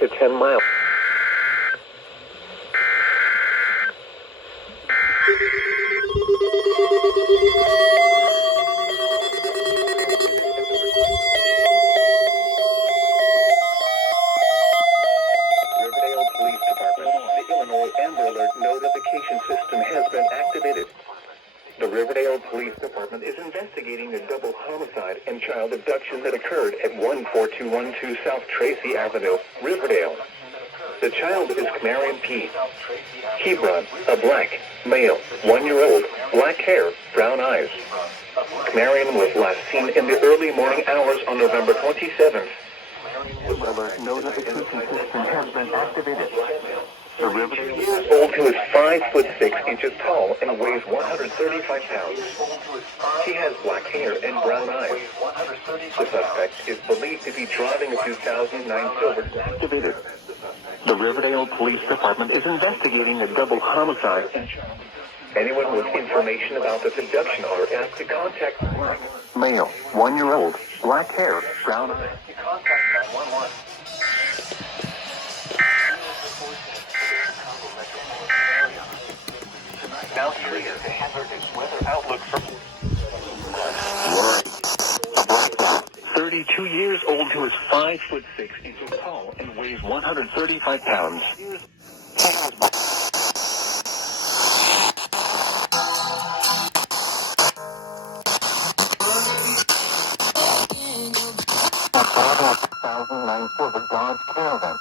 to 10 miles. Riverdale Police Department, the Illinois Amber Alert notification system has been activated. The Riverdale Police Department is investigating a double homicide and child abduction that occurred at 14212 South Tracy Avenue, Riverdale. The child is Camarion P. Hebron, a black, male, 1-year-old, black hair, brown eyes. Camarion was last seen in the early morning hours on November 27th. The alert notification system has been activated. The Riverdale is old who is 5'6" tall and weighs 135 pounds. He has black hair and brown eyes. The suspect is believed to be driving a 2009 Silver activated. The Riverdale Police Department is investigating a double homicide. Anyone with information about this abduction are asked to contact male, 1-year-old, black hair, brown eyes. Contact 911. Now here is the hazardous weather outlook for 32 years old who is 5'6" tall and weighs 135 pounds. For the Dodge Caravan.